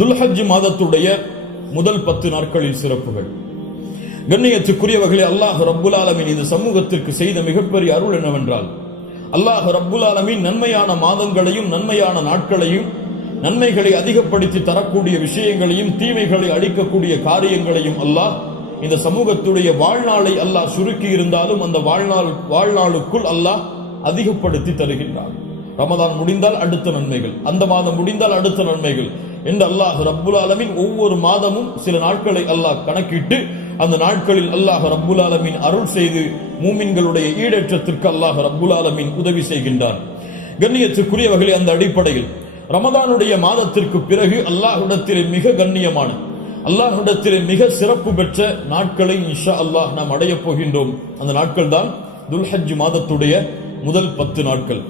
துல்ஹஜ் மாதத்துடைய முதல் பத்து நாட்களின் சிறப்புகள் கண்ணியத்துக்குரியவர்களே அல்லாஹ் ரப்புல் ஆலமின் இது சமூகத்திற்கு செய்த மிகப்பெரிய அருள் என்னவென்றால் அல்லாஹ் ரப்புல் ஆலமின் நன்மையான மாதங்களையும் நன்மையான நாட்களையும் நன்மைகளை அதிகப்படுத்தி தரக்கூடிய விஷயங்களையும் தீமைகளை அழிக்கக்கூடிய காரியங்களையும் அல்லாஹ் இந்த சமூகத்துடைய வாழ்நாளை அல்லாஹ் சுருக்கி இருந்தாலும் அந்த வாழ்நாள் வாழ்நாளுக்குள் அல்லாஹ் அதிகப்படுத்தி தருகின்றார் ரமதான் முடிந்தால் அடுத்த நன்மைகள் அந்த மாதம் முடிந்தால் அடுத்த நன்மைகள் என்று அல்லாஹ் ரப்புல் ஆலமின் ஒவ்வொரு மாதமும் சில நாட்களை அல்லாஹ் கணக்கிட்டு அந்த நாட்களில் அல்லாஹ் ரப்புல் ஆலமின் அருள் செய்து மூமின்களுடைய ஈடேற்றத்திற்கு அல்லாஹ் ரப்புல் ஆலமின் உதவி செய்கின்றான் வகையில் அந்த அடிப்படையில் ரமதானுடைய மாதத்திற்கு பிறகு அல்லாஹுடத்திலே மிக கண்ணியமான அல்லாஹுடத்திலே மிக சிறப்பு பெற்ற நாட்களை இன்ஷா அல்லாஹ் நாம் அடையப் போகின்றோம் அந்த நாட்கள் தான் துல்ஹஜ் மாதத்துடைய முதல் பத்து நாட்கள்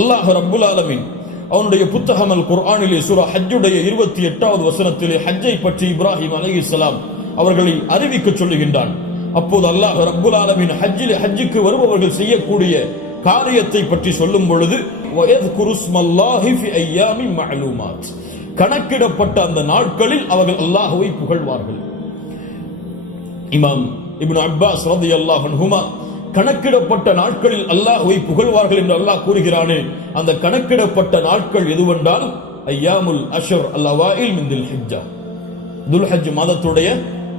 அல்லாஹ் ரப்புல் ஆலமின் அவனுடைய புத்தகம் அல் குர்ஆனிலே சுரா ஹஜ்ஜுடைய இருபத்தி எட்டாவது வசனத்திலே ஹஜ்ஜை பற்றி இப்ராஹிம் அலி இஸ்லாம் அவர்களை அறிவிக்க சொல்லுகின்றான் அப்போது அல்லாஹ் ரப்புல் ஆலமின் ஹஜ்ஜிலே ஹஜ்ஜுக்கு வருபவர்கள் செய்யக்கூடிய காரியத்தை பற்றி சொல்லும் பொழுது கணக்கிடப்பட்ட அந்த நாட்களில் அவர்கள் அல்லாஹுவை புகழ்வார்கள் இமாம் இப்னு அப்பாஸ் ரதி ஹுமா கணக்கிடப்பட்ட நாட்களில் அல்லாஹுவை புகழ்வார்கள் என்று அல்லாஹ் கூறுகிறானே அந்த கணக்கிடப்பட்ட நாட்கள் எதுவென்றால் ஐயாமுல் அஷர் அல்லவாயில் மிந்தில் ஹிஜ்ஜா துல் ஹஜ் மாதத்துடைய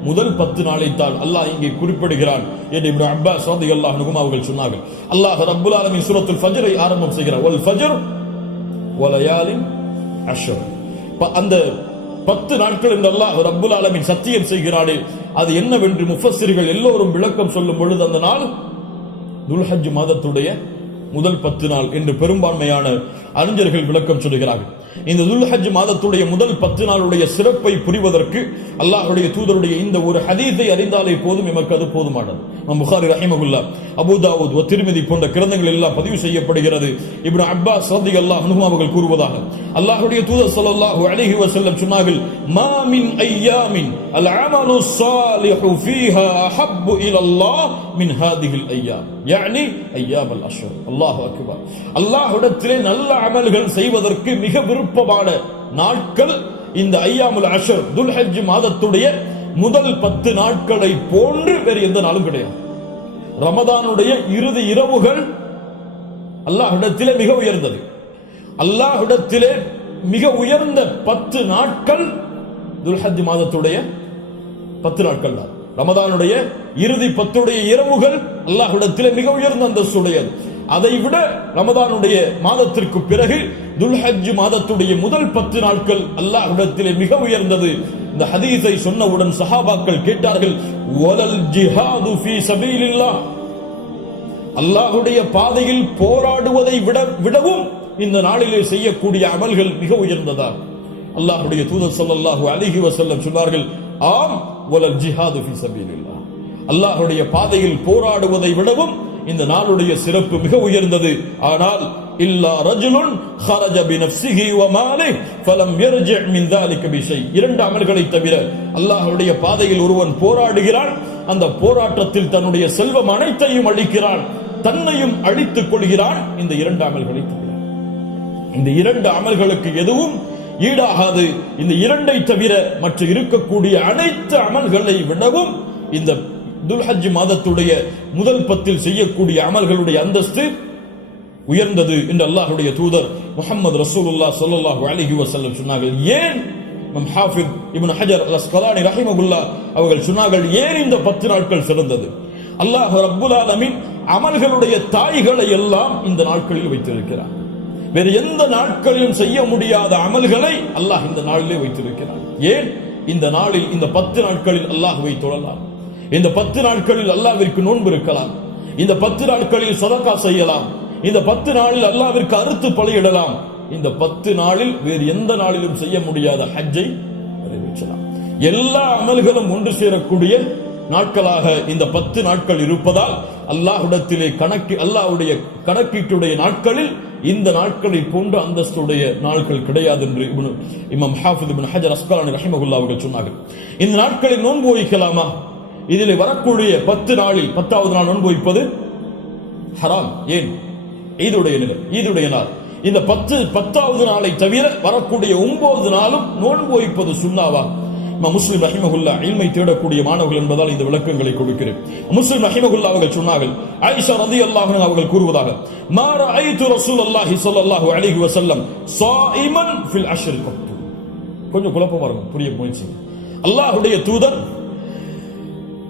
முதல் பத்து நாளை தான் அல்லாஹ் இங்கே குறிப்பிடுகிறான் என்று இப்ரா அப்பாஸ் ரதி அல்லாஹ் நுகுமா அவர்கள் சொன்னார்கள் அல்லாஹ் ரப்புல் ஆலமி சுரத்தில் ஃபஜரை ஆரம்பம் செய்கிறார் வல் ஃபஜர் வலயாலின் அஷர் அந்த பத்து நாட்கள் என்று அல்லாஹ் ரப்புல் ஆலமின் சத்தியம் செய்கிறானே அது என்னவென்று முஃபஸிர்கள் எல்லோரும் விளக்கம் சொல்லும் பொழுது அந்த நாள் துல்ஹஜ் மாதத்துடைய முதல் பத்து நாள் என்று பெரும்பான்மையான அறிஞர்கள் விளக்கம் சொல்கிறார்கள் இந்த துல்ஹஜ் மாதத்துடைய முதல் பத்து நாளுடைய சிறப்பை புரிவதற்கு அல்லாஹுடைய தூதருடைய இந்த ஒரு ஹதீத்தை அறிந்தாலே போதும் எமக்கு அது போதுமானது புகாரி ரஹிமகுல்லா அபுதாவுத் திருமதி போன்ற கிரந்தங்கள் எல்லாம் பதிவு செய்யப்படுகிறது இப்னு அப்பா அல்லா கூறுவதாக அல்லாஹுடைய தூதர் சல்லாஹு அலஹி வசல்லம் சொன்னார்கள் மாமின் ஐயாமின் அல் அமலு சாலிஹு ஃபீஹா இலல்லாஹ் மின் ஹாதிஹில் ஐயா யானி அல்லாஹ் அக்பர் அல்லாஹ்விடத்திலே நல்ல அமல்கள் செய்வதற்கு மிக விருப்பமான நாட்கள் இந்த ஐயாமுல் அஷர் துல்ஹஜ் மாதத்துடைய முதல் பத்து நாட்களை போன்று வேறு எந்த நாளும் கிடையாது ரமதானுடைய இறுதி இரவுகள் அல்லாஹிடத்திலே மிக உயர்ந்தது அல்லாஹிடத்திலே மிக உயர்ந்த பத்து நாட்கள் துல்ஹஜ் மாதத்துடைய பத்து நாட்கள் தான் ரமதானுடைய இறுதி பத்துடைய இரவுகள் அல்லாஹிடத்திலே மிக உயர்ந்த அந்தஸ்துடையது அதை விட ரமதானுடைய மாதத்திற்கு பிறகு துல்ஹஜ் மாதத்துடைய முதல் பத்து நாட்கள் அல்லாஹ்விடத்திலே மிக உயர்ந்தது இந்த ஹதீஸை சொன்னவுடன் சஹாபாக்கள் கேட்டார்கள் ஒலல் ஜிஹாது ஃபீ அல்லாஹுடைய பாதையில் போராடுவதை விட விடவும் இந்த நாளிலே செய்யக்கூடிய அமல்கள் மிக உயர்ந்ததா அல்லாஹுடைய தூதர் சொல்லல்லாஹு அலிஹி வசல்லம் சொன்னார்கள் ஆம் ஒலல் ஜிஹாது ஃபீ சபீலில்லா அல்லாஹுடைய பாதையில் போராடுவதை விடவும் இந்த நாளுடைய சிறப்பு மிக உயர்ந்தது ஆனால் இல்லா ரஜுலுன் ஹரஜ பினப்சிஹி வ மாலி ஃபலம் யர்ஜி மின் தாலிக பிஷை இரண்டு அமல்களை தவிர அல்லாஹ்வுடைய பாதையில் ஒருவன் போராடுகிறான் அந்த போராட்டத்தில் தன்னுடைய செல்வம் அனைத்தையும் அழிக்கிறான் தன்னையும் அழித்துக் கொள்கிறான் இந்த இரண்டு அமல்களை தவிர இந்த இரண்டு அமல்களுக்கு எதுவும் ஈடாகாது இந்த இரண்டை தவிர மற்ற இருக்கக்கூடிய அனைத்து அமல்களை விடவும் இந்த துல்ஹஜ் மாதத்துடைய முதல் பத்தில் செய்யக்கூடிய அமல்களுடைய அந்தஸ்து உயர்ந்தது என்று அல்லாஹுடைய தூதர் முகமது ரசூலுல்லா சல்லாஹு அலிஹி வசல்லம் சொன்னார்கள் ஏன் நம் ஹாஃபித் இப்னு ஹஜர் அல் அஸ்கலானி ரஹிமகுல்லா அவர்கள் சொன்னார்கள் ஏன் இந்த பத்து நாட்கள் சிறந்தது அல்லாஹ் ரப்புல் ஆலமின் அமல்களுடைய தாய்களை எல்லாம் இந்த நாட்களில் வைத்திருக்கிறார் வேறு எந்த நாட்களிலும் செய்ய முடியாத அமல்களை அல்லாஹ் இந்த நாளிலே வைத்திருக்கிறார் ஏன் இந்த நாளில் இந்த பத்து நாட்களில் அல்லாஹுவை தொழலாம் இந்த பத்து நாட்களில் அல்லாவிற்கு நோன்பு இருக்கலாம் இந்த பத்து நாட்களில் சதக்கா செய்யலாம் இந்த பத்து நாளில் அல்லாவிற்கு அறுத்து பலியிடலாம் இந்த பத்து நாளில் வேறு எந்த நாளிலும் செய்ய முடியாத ஹஜ்ஜை நிறைவேற்றலாம் எல்லா அமல்களும் ஒன்று சேரக்கூடிய நாட்களாக இந்த பத்து நாட்கள் இருப்பதால் அல்லாஹுடத்திலே கணக்கு அல்லாஹுடைய கணக்கீட்டுடைய நாட்களில் இந்த நாட்களை போன்ற அந்தஸ்துடைய நாட்கள் கிடையாது என்று இமாம் ஹாஃபித் ஹஜர் அஸ்கலானி ரஹிமகுல்லா அவர்கள் சொன்னார்கள் இந்த நாட்களை நோன்பு வைக்கலாமா இதில் வரக்கூடிய பத்து நாளில் பத்தாவது நாள் அனுபவிப்பது ஹராம் ஏன் ஈதுடைய நிலை ஈதுடைய நாள் இந்த பத்து பத்தாவது நாளை தவிர வரக்கூடிய ஒன்பது நாளும் நோன்போய்ப்பது சுண்ணாவா முஸ்லிம் ரஹிமகுல்லா இன்மை தேடக்கூடிய மாணவர்கள் என்பதால் இந்த விளக்கங்களை கொடுக்கிறேன் முஸ்லிம் ரஹிமகுல்லா அவர்கள் சொன்னார்கள் ஐஷா ரதி அல்லாஹ் அவர்கள் கூறுவதாக மாற ஐது ரசூல் அல்லாஹி சொல்லல்லாஹு அலிஹி வசல்லம் சாயிமன் ஃபில் அஷ்ரில் கொஞ்சம் குழப்பமாக இருக்கும் புரிய முயற்சி அல்லாஹுடைய தூதர்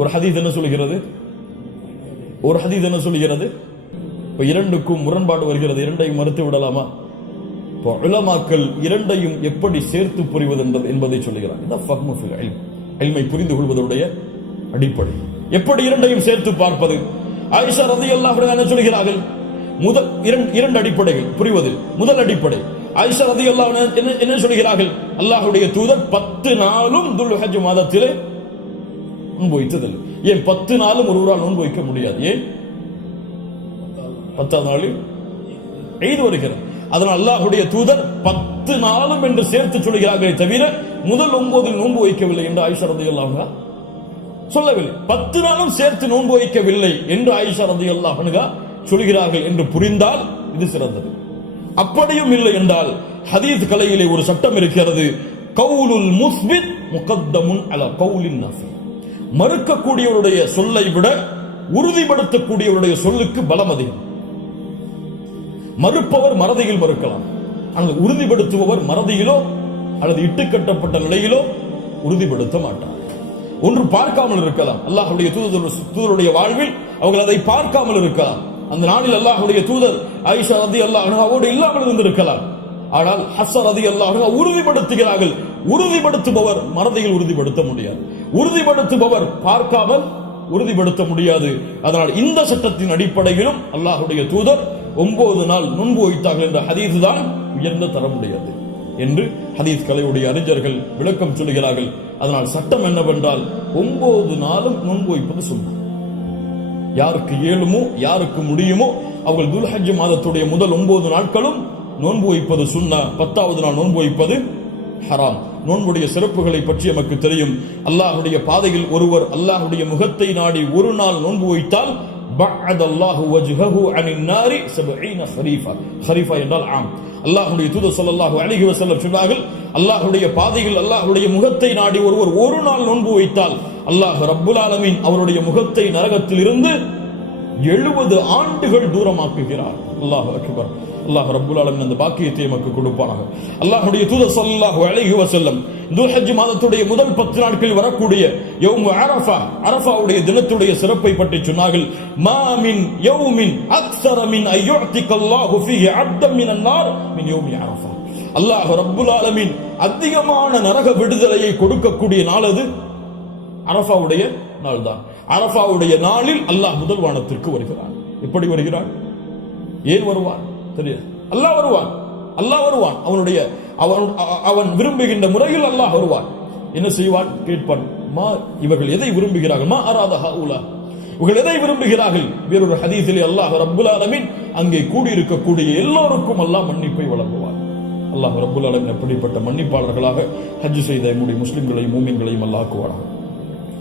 ஒரு ஹதீஸ் என்ன சொல்கிறது ஒரு ஹதீஸ் என்ன சொல்கிறது இப்ப இரண்டுக்கும் முரண்பாடு வருகிறது இரண்டையும் மறுத்து விடலாமா இப்போ இளமாக்கள் இரண்டையும் எப்படி சேர்த்து புரிவது என்பதை சொல்லுகிறார் புரிந்து அடிப்படை எப்படி இரண்டையும் சேர்த்து பார்ப்பது ஆயிஷா ரதி அல்லாஹ் சொல்கிறார்கள் முதல் இரண்டு அடிப்படைகள் புரிவது முதல் அடிப்படை ஐஷா ரதி அல்லாஹ் என்ன சொல்கிறார்கள் அல்லாஹுடைய தூதர் பத்து நாளும் துல் ஹஜ் மாதத்திலே நோன்பு வைத்ததில்லை ஏன் பத்து நாளும் ஒருவரால் நோன்பு வைக்க முடியாது ஏன் பத்தாவது நாளில் எய்து வருகிறது அதனால் அல்லாஹுடைய தூதர் பத்து நாளும் என்று சேர்த்து சொல்கிறார்களே தவிர முதல் ஒன்பதில் நோன்பு வைக்கவில்லை என்று ஆயிஷா ரதி அல்லாஹா சொல்லவில்லை பத்து நாளும் சேர்த்து நோன்பு வைக்கவில்லை என்று ஆயிஷா ரதி அல்லாஹனுகா சொல்கிறார்கள் என்று புரிந்தால் இது சிறந்தது அப்படியும் இல்லை என்றால் ஹதீஸ் கலையிலே ஒரு சட்டம் இருக்கிறது கவுலுல் முஸ்பித் முகத்தமுன் அல கவுலின் நசி மறுக்கக்கூடியவருடைய சொல்லை விட உறுதிப்படுத்தக்கூடியவருடைய சொல்லுக்கு பலம் அதிகம் மறுப்பவர் மறதியில் மறுக்கலாம் ஆனால் உறுதிப்படுத்துபவர் மறதியிலோ அல்லது இட்டுக்கட்டப்பட்ட நிலையிலோ உறுதிப்படுத்த மாட்டார் ஒன்று பார்க்காமல் இருக்கலாம் அல்லாஹுடைய தூதர் தூதருடைய வாழ்வில் அவர்கள் அதை பார்க்காமல் இருக்கலாம் அந்த நாளில் அல்லாஹுடைய தூதர் ஐஷா ரதி அல்லாஹ் இல்லாமல் இருந்திருக்கலாம் ஆனால் ஹசர் ரதி அல்லாஹ் உறுதிப்படுத்துகிறார்கள் உறுதிப்படுத்துபவர் மறதியில் உறுதிப்படுத்த முடியாது உறுதிப்படுத்துபவர் பார்க்காமல் உறுதிப்படுத்த முடியாது அதனால் இந்த சட்டத்தின் அடிப்படையிலும் அல்லாஹுடைய தூதர் ஒன்பது நாள் நுண்பு வைத்தார்கள் என்ற ஹதீஸ் தான் உயர்ந்த தரமுடையது என்று ஹதீஸ் கலையுடைய அறிஞர்கள் விளக்கம் சொல்லுகிறார்கள் அதனால் சட்டம் என்னவென்றால் ஒன்பது நாளும் நுண்பு வைப்பது சும்மா யாருக்கு இயலுமோ யாருக்கு முடியுமோ அவர்கள் துல்ஹஜ் மாதத்துடைய முதல் ஒன்பது நாட்களும் நோன்பு வைப்பது சுண்ணா பத்தாவது நாள் நோன்பு வைப்பது ஹராம் நோன்புடைய சிறப்புகளை பற்றி நமக்கு தெரியும் அல்லாஹுடைய பாதையில் ஒருவர் அல்லாஹுடைய முகத்தை நாடி ஒரு நாள் நோன்பு வைத்தால் بعد என்றால் ஆம் முகத்தை நாடி ஒருவர் ஒரு நாள் நோன்பு வைத்தால் அல்லாஹ் ரப்புல் அவருடைய முகத்தை நரகத்தில் இருந்து எழுபது ஆண்டுகள் தூரமாக்குகிறார் அல்லாஹ் அக்பர் அல்லாஹ் ரபுல் ஆலமின் அந்த பாக்கியத்தை நமக்கு கொடுப்பாங்க அல்லாஹுடைய தூதர் சல்லாஹு அழகி வசல்லம் துல்ஹஜ் மாதத்துடைய முதல் பத்து நாட்களில் வரக்கூடிய யௌம் அரஃபா அரஃபாவுடைய தினத்துடைய சிறப்பை பற்றி சொன்னார்கள் மாமின் யோமின் அக்ஸரமின் ஐயுஅத்திகல்லாஹு ஃபீஹி அப்தம் மினன் மின் யோமி அரஃபா அல்லாஹ் ரப்புல் ஆலமின் அதிகமான நரக விடுதலையை கொடுக்கக்கூடிய நாள் அது அரஃபாவுடைய நாள் தான் அரஃபாவுடைய நாளில் அல்லாஹ் முதல் வானத்திற்கு வருகிறார் எப்படி வருகிறார் ஏன் வருவார் அல்லாஹ் வருவான் அல்லாஹ் வருவான் அவனுடைய அவன் அவன் விரும்புகின்ற முறையில் அல்லாஹ் வருவான் என்ன செய்வான் கேட்பான் மா இவர்கள் எதை விரும்புகிறார்கள் மா அராதஹா ஹவுலா இவர்கள் எதை விரும்புகிறார்கள் வேறொரு ஹதீசிலே அல்லாஹ் ரப்புல் அலமின் அங்கே கூடியிருக்கக்கூடிய எல்லோருக்கும் அல்லாஹ் மன்னிப்பை வழங்குவார் அல்லாஹ் ரப்புல் ஆலமின் அப்படிப்பட்ட மன்னிப்பாளர்களாக ஹஜ் செய்த முடி முஸ்லிம்களையும் மூமின்களையும் அல்லாஹ்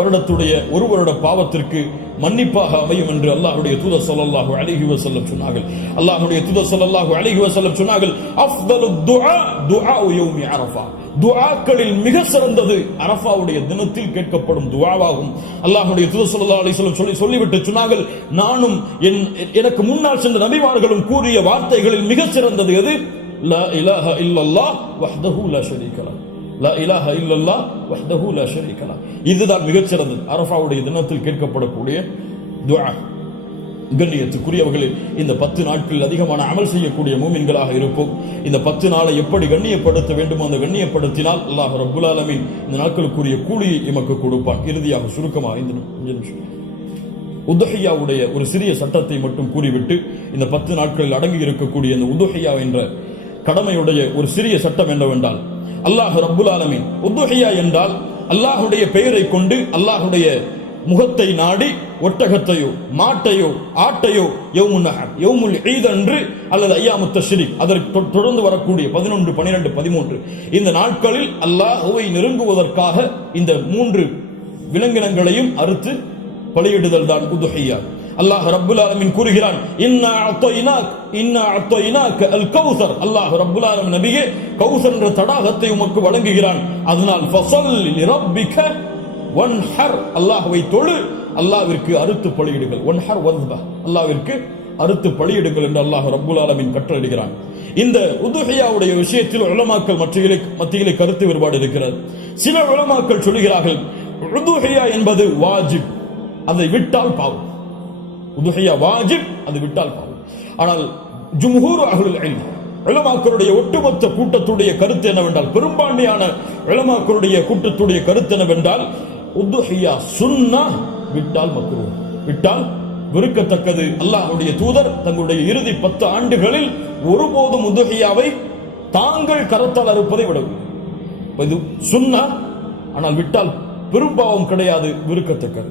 வருடத்துடைய ஒரு வருட பாவத்திற்கு மன்னிப்பாக அமையும் என்று அல்லாஹுடைய தூத சல்லாஹூ அழகி வசல்லம் சொன்னார்கள் அல்லாஹுடைய தூத சல்லாஹூ அழகி வசல்லம் சொன்னார்கள் துவாக்களில் மிக சிறந்தது அரபாவுடைய தினத்தில் கேட்கப்படும் துவாவாகும் அல்லாஹுடைய தூத சல்லா அலிஸ்லம் சொல்லி சொல்லிவிட்டு சொன்னார்கள் நானும் என் எனக்கு முன்னால் சென்ற நபிவார்களும் கூறிய வார்த்தைகளில் மிக சிறந்தது எது இல்ல இலாஹ இல்லல்லாஹ் வஹ்தஹு லா ஷரீக இதுதான் மிகச்சிறந்தது அரபாவுடைய தினத்தில் கேட்கப்படக்கூடிய துவா கண்ணியத்துக்குரியவர்களில் இந்த பத்து நாட்களில் அதிகமான அமல் செய்யக்கூடிய மூமின்களாக இருப்போம் இந்த பத்து நாளை எப்படி கண்ணியப்படுத்த வேண்டுமோ அந்த கண்ணியப்படுத்தினால் அல்லாஹ் ரபுல் ஆலமின் இந்த நாட்களுக்குரிய கூலியை எமக்கு கொடுப்பான் இறுதியாக சுருக்கமாக இந்த நிமிஷம் உதுஹையாவுடைய ஒரு சிறிய சட்டத்தை மட்டும் கூறிவிட்டு இந்த பத்து நாட்களில் அடங்கி இருக்கக்கூடிய இந்த உதுஹையா என்ற கடமையுடைய ஒரு சிறிய சட்டம் என்னவென்றால் அல்லாஹ் ரப்புல் ஆலமின் என்றால் அல்லாஹுடைய பெயரை கொண்டு அல்லாஹுடைய முகத்தை நாடி ஒட்டகத்தையோ மாட்டையோ ஆட்டையோ யவுமுல் நஹர் யவுமுல் ஈத் அன்று அல்லது ஐயாமுத்த ஷிரி அதற்கு தொடர்ந்து வரக்கூடிய பதினொன்று பனிரெண்டு பதிமூன்று இந்த நாட்களில் அல்லாஹுவை நெருங்குவதற்காக இந்த மூன்று விலங்கினங்களையும் அறுத்து பலியிடுதல் தான் உதுஹையா அல்லாஹ் ரப்புல் ஆலமின் கூறுகிறான் இன்னா அத்தைனாக் இன்னா அத்தைனாக் அல் கௌசர் அல்லாஹ் ரப்புல் ஆலம் நபியே கௌசர் என்ற தடாகத்தை உமக்கு வழங்குகிறான் அதனால் ஃபசல் ரப்பிக ஒன் ஹர் அல்லாஹ்வை தொழு அல்லாவிற்கு அறுத்து பழியிடுங்கள் ஒன் ஹர் வர்பா அல்லாவிற்கு அறுத்து பழியிடுங்கள் என்று அல்லாஹ் ரப்புல் ஆலமின் கட்டளையிடுகிறான் இந்த உதுகையாவுடைய விஷயத்தில் உலமாக்கள் மத்தியிலே மத்தியிலே கருத்து வேறுபாடு இருக்கிறது சில உலமாக்கள் சொல்கிறார்கள் உதுகையா என்பது வாஜிப் அதை விட்டால் பாவம் உதுகையா வாஜிப் அது விட்டால் பாவம் ஆனால் ஜும்ஹூர் அகலுல் அல்மா விளமாக்களுடைய ஒட்டுமொத்த கூட்டத்துடைய கருத்து என்னவென்றால் பெரும்பான்மையான விளமாக்களுடைய கூட்டத்துடைய கருத்து என்னவென்றால் உத்துஹியா சுன்னா விட்டால் மக்குருவோம் விட்டால் வெறுக்கத்தக்கது அல்லாஹுடைய தூதர் தங்களுடைய இறுதி பத்து ஆண்டுகளில் ஒருபோதும் உதுகையாவை தாங்கள் கரத்தால் அறுப்பதை விடவில்லை இது சுன்னா ஆனால் விட்டால் பெரும்பாவம் கிடையாது விருக்கத்தக்கது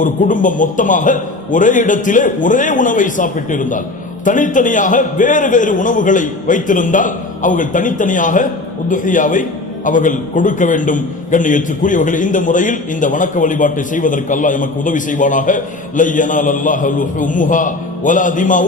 ஒரு குடும்பம் மொத்தமாக ஒரே இடத்திலே ஒரே உணவை சாப்பிட்டு இருந்தால் தனித்தனியாக வேறு வேறு உணவுகளை வைத்திருந்தால் அவர்கள் தனித்தனியாக உத்துகையாவை அவர்கள் கொடுக்க வேண்டும் கண்ணியத்துக்குரியவர்கள் இந்த முறையில் இந்த வணக்க வழிபாட்டை செய்வதற்கு அல்லாஹ் எமக்கு உதவி செய்வானாக லையனால் அல்லாஹ் வலா திமா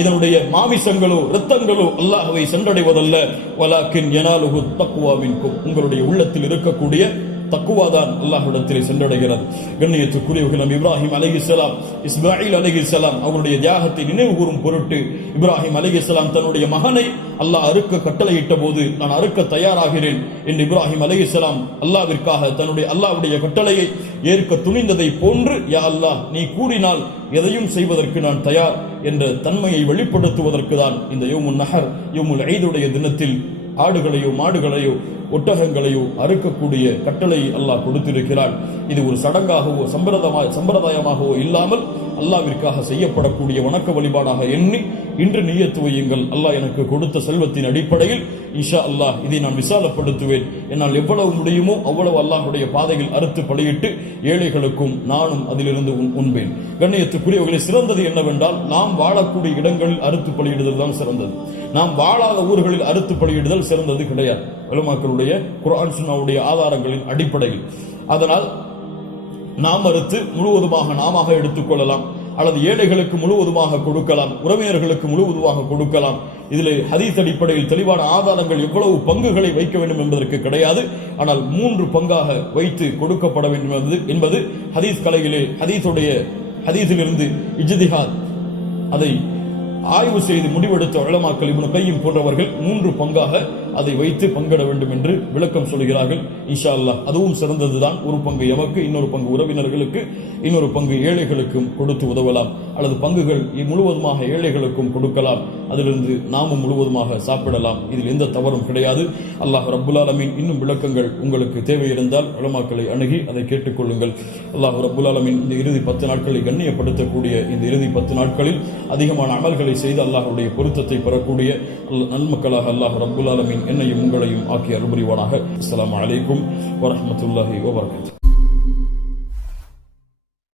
இதனுடைய மாமிசங்களோ ரத்தங்களோ அல்லாஹவை சென்றடைவதல்ல வலாக்கின் எனாலுகு தக்குவாவின்கும் உங்களுடைய உள்ளத்தில் இருக்கக்கூடிய தக்குவாதான் அல்லாஹ்விடத்திலே சென்றடைகிறது கண்ணியத்துக்குரியவர்களும் இப்ராஹிம் அலிஹிசலாம் இஸ்மாயில் அலிஹிசலாம் அவருடைய தியாகத்தை நினைவு கூறும் பொருட்டு இப்ராஹிம் அலிஹிசலாம் தன்னுடைய மகனை அல்லாஹ் அறுக்க கட்டளையிட்ட போது நான் அறுக்க தயாராகிறேன் என்று இப்ராஹிம் அலிஹிசலாம் அல்லாவிற்காக தன்னுடைய அல்லாவுடைய கட்டளையை ஏற்க துணிந்ததை போன்று யா அல்லாஹ் நீ கூறினால் எதையும் செய்வதற்கு நான் தயார் என்ற தன்மையை வெளிப்படுத்துவதற்கு தான் இந்த யோமுன் நகர் யோமுல் ஐதுடைய தினத்தில் ஆடுகளையோ மாடுகளையோ ஒட்டகங்களையோ அறுக்கக்கூடிய கட்டளை அல்லாஹ் கொடுத்திருக்கிறான் இது ஒரு சடங்காகவோ சம்பிரதமா சம்பிரதாயமாகவோ இல்லாமல் அல்லாவிற்காக செய்யப்படக்கூடிய வணக்க வழிபாடாக எண்ணி இன்று நீயத்து வையுங்கள் அல்லாஹ் எனக்கு கொடுத்த செல்வத்தின் அடிப்படையில் இஷா அல்லாஹ் இதை நான் விசாலப்படுத்துவேன் என்னால் எவ்வளவு முடியுமோ அவ்வளவு அல்லாஹுடைய பாதையில் அறுத்து படையிட்டு ஏழைகளுக்கும் நானும் அதிலிருந்து உண்பேன் கண்ணியத்துக்குரியவர்களை சிறந்தது என்னவென்றால் நாம் வாழக்கூடிய இடங்களில் அறுத்து பலியிடுதல் தான் சிறந்தது நாம் வாழாத ஊர்களில் அறுத்து பலியிடுதல் சிறந்தது கிடையாது வலுமாக்களுடைய குரான் சுனாவுடைய ஆதாரங்களின் அடிப்படையில் அதனால் நாம் அறுத்து முழுவதுமாக நாம எடுத்துக்கொள்ளலாம் அல்லது ஏழைகளுக்கு முழுவதுமாக கொடுக்கலாம் உறவினர்களுக்கு முழுவதுமாக கொடுக்கலாம் இதில் ஹதீஸ் அடிப்படையில் தெளிவான ஆதாரங்கள் எவ்வளவு பங்குகளை வைக்க வேண்டும் என்பதற்கு கிடையாது ஆனால் மூன்று பங்காக வைத்து கொடுக்கப்பட வேண்டும் என்பது ஹதீஸ் கலையிலே ஹதீஸுடைய ஹதீஸிலிருந்து இஜ்திஹாத் அதை ஆய்வு செய்து முடிவெடுத்த வளமாக்கல் இவனு கையும் போன்றவர்கள் மூன்று பங்காக அதை வைத்து பங்கிட வேண்டும் என்று விளக்கம் சொல்கிறார்கள் இன்ஷா அல்லா அதுவும் சிறந்ததுதான் ஒரு பங்கு எமக்கு இன்னொரு பங்கு உறவினர்களுக்கு இன்னொரு பங்கு ஏழைகளுக்கும் கொடுத்து உதவலாம் அல்லது பங்குகள் முழுவதுமாக ஏழைகளுக்கும் கொடுக்கலாம் அதிலிருந்து நாமும் முழுவதுமாக சாப்பிடலாம் இதில் எந்த தவறும் கிடையாது அல்லாஹ் ரபுல் ஆலமின் இன்னும் விளக்கங்கள் உங்களுக்கு தேவை இருந்தால் உலமாக்களை அணுகி அதை கேட்டுக்கொள்ளுங்கள் அல்லாஹ் ரபுல் ஆலமின் இந்த இறுதி பத்து நாட்களை கண்ணியப்படுத்தக்கூடிய இந்த இறுதி பத்து நாட்களில் அதிகமான அமல்களை செய்து அல்லாஹருடைய பொருத்தத்தை பெறக்கூடிய நன்மக்களாக அல்லாஹ் ரபுல் ஆலமின் என்னையும் உங்களையும் ஆக்கி அருள்புரிவானாக அஸ்ஸலாமு அலைக்கும் வரஹ்மத்துல்லாஹி வபரகாத்துஹு